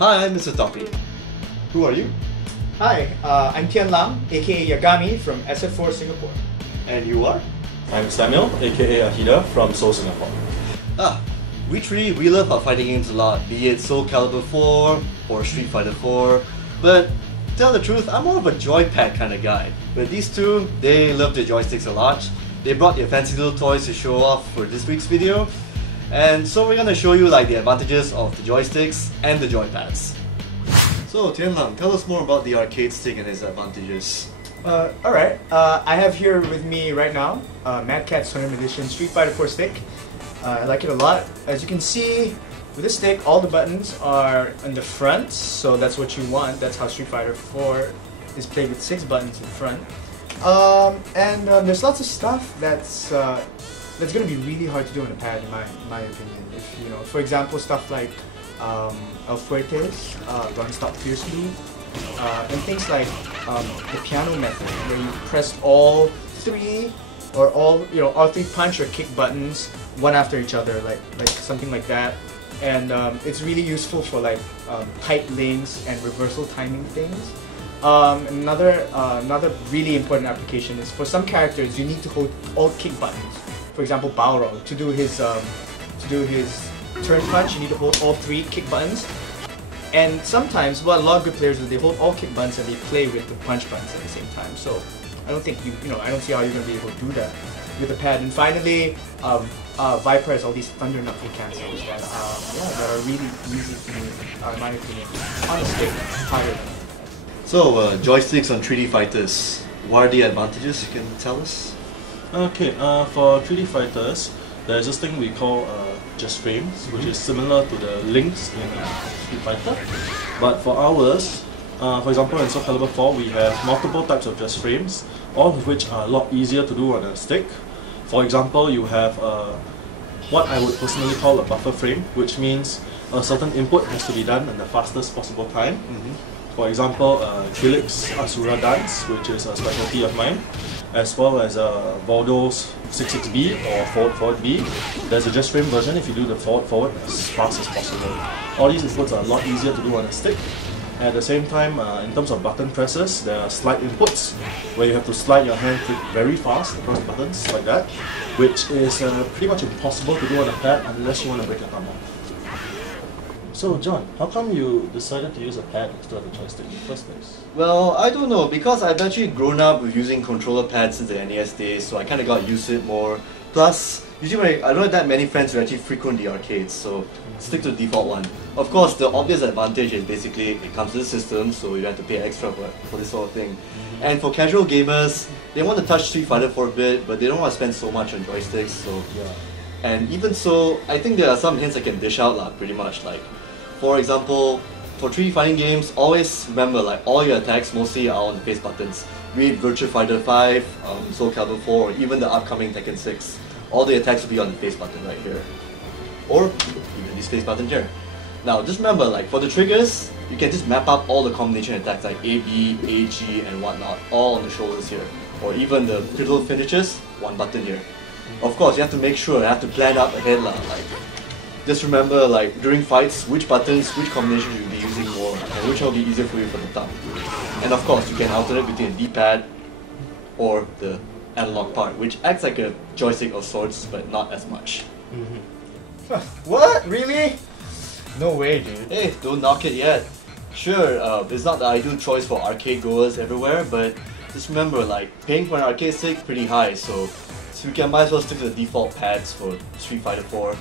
Hi, I'm Mr. Toffee. Who are you? Hi, I'm Tian Lam, aka Yagami from SF4 Singapore. And you are? I'm Samuel, aka Ahida from Seoul, Singapore. We love our fighting games a lot, be it Soul Calibur 4 or Street Fighter 4. But to tell the truth, I'm more of a Joypad kind of guy. But these two, they love their joysticks a lot. They brought their fancy little toys to show off for this week's video. And so we're gonna show you like the advantages of the joysticks and the joypads. So Tianlang, tell us more about the arcade stick and its advantages. Alright, I have here with me right now Mad Catz Tournament Edition Street Fighter 4 stick. I like it a lot. As you can see, with this stick, all the buttons are on the front, so that's what you want. That's how Street Fighter 4 is played with 6 buttons in front. There's lots of stuff that's going to be really hard to do on a pad, in my opinion. If for example, stuff like El Fuertes, Run Stop Fiercely, and things like the piano method, where you press all three punch or kick buttons one after each other, like something like that. And it's really useful for like tight links and reversal timing things. Another really important application is for some characters you need to hold all kick buttons. For example, Balrog, to do his turn punch, you need to hold all 3 kick buttons. And sometimes, well, a lot of good players, they hold all kick buttons and they play with the punch buttons at the same time. So I don't think I don't see how you're going to be able to do that with a pad. And finally, Viper has all these thunder knuckle cancels that are really easy to do, in my opinion, on the stick, harder than. So joysticks on 3D fighters, what are the advantages? You can tell us? Okay, for 3D fighters, there's this thing we call just frames, which is similar to the links in Street Fighter. But for ours, for example in Soul Calibur 4, we have multiple types of just frames, all of which are a lot easier to do on a stick. For example, you have what I would personally call a buffer frame, which means a certain input has to be done in the fastest possible time. For example, Felix Asura Dance, which is a specialty of mine, as well as Voldo's 66B or forward B. There's a just frame version if you do the forward as fast as possible. All these inputs are a lot easier to do on a stick. At the same time, in terms of button presses, there are slide inputs where you have to slide your hand very fast across the buttons like that, which is pretty much impossible to do on a pad unless you want to break your thumb off. So John, how come you decided to use a pad instead of a joystick in the first place? Well, I don't know, because I've actually grown up with using controller pads since the NES days, so I kind of got used to it more. Plus, usually I don't have that many friends who actually frequent the arcades, so stick to the default one. Of course, the obvious advantage is basically it comes with the system, so you have to pay extra for this sort of thing. And for casual gamers, they want to touch Street Fighter for a bit, but they don't want to spend so much on joysticks, so yeah. And even so, I think there are some hints I can dish out pretty much. Like, for example, for 3D fighting games, always remember all your attacks mostly are on the face buttons. Be it Virtua Fighter 5, Soul Calibur 4, or even the upcoming Tekken 6. All the attacks will be on the face button right here. Or even this face button here. Now just remember, for the triggers, you can just map out all the combination attacks like A, B, A, G and whatnot, all on the shoulders here. Or even the critical finishes, one button here. Of course, you have to make sure, you have to plan out ahead just remember, during fights, which buttons, which combinations you'll be using more, and which will be easier for you for the thumb. And of course, you can alternate between a D-pad or the analog part, which acts like a joystick of sorts, but not as much. What? Really? No way, dude. Hey, don't knock it yet. Sure, it's not the ideal choice for arcade goers everywhere, but just remember, paying for an arcade stick is pretty high, so you might as well stick to the default pads for Street Fighter 4.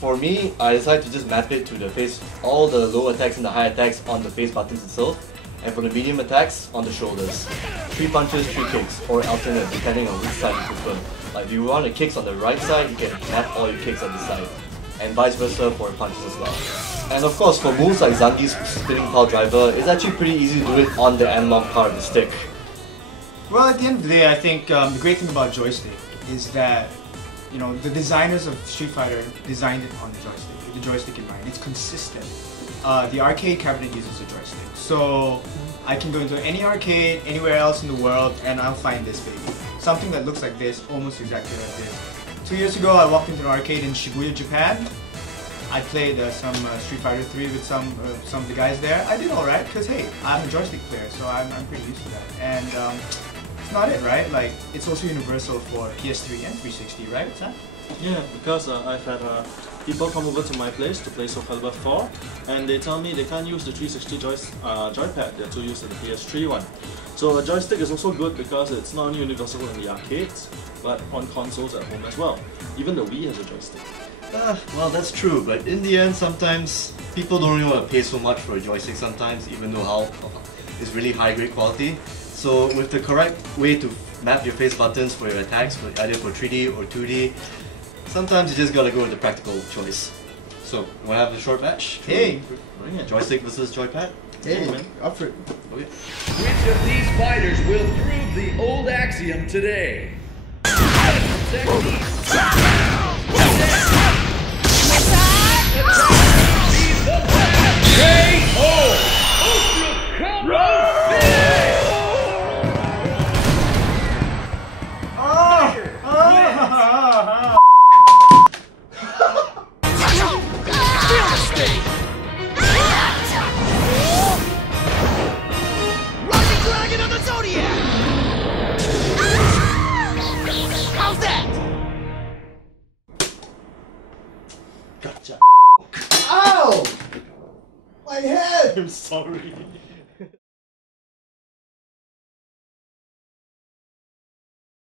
For me, I decided to just map it to the face, all the low attacks and the high attacks on the face buttons itself, and for the medium attacks, on the shoulders. 3 punches, 3 kicks, or alternate depending on which side you prefer. If you want the kicks on the right side, you can map all your kicks on the side, and vice versa for punches as well. And of course, for moves like Zangief's spinning pile driver, it's actually pretty easy to do it on the analog part of the stick. Well, at the end of the day, I think the great thing about Joystick is that the designers of Street Fighter designed it on the joystick in mind. It's consistent. The arcade cabinet uses a joystick, so I can go into any arcade anywhere else in the world and I'll find this baby. Something that looks like this, almost exactly like this. 2 years ago, I walked into an arcade in Shibuya, Japan. I played some Street Fighter 3 with some of the guys there. I did alright because hey, I'm a joystick player, so I'm pretty used to that. And it's not it, right? Like it's also universal for PS3 and 360, right? Sam? Yeah, because I've had people come over to my place to play Soul Calibur 4, and they tell me they can't use the 360 joypad, they're too used to the PS3 one. So a joystick is also good because it's not only universal in the arcades, but on consoles at home as well. Even the Wii has a joystick. Well, that's true, but in the end, sometimes people don't really want to pay so much for a joystick sometimes, even though it's really high grade quality. So with the correct way to map your face buttons for your attacks, either for 3D or 2D, sometimes you just gotta go with the practical choice. So, you wanna have the short match? Hey! Bring it. Joystick versus joypad? Hey, man. up for it. Okay. Which of these fighters will prove the old axiom today? Gotcha. Ow! My head! I'm sorry.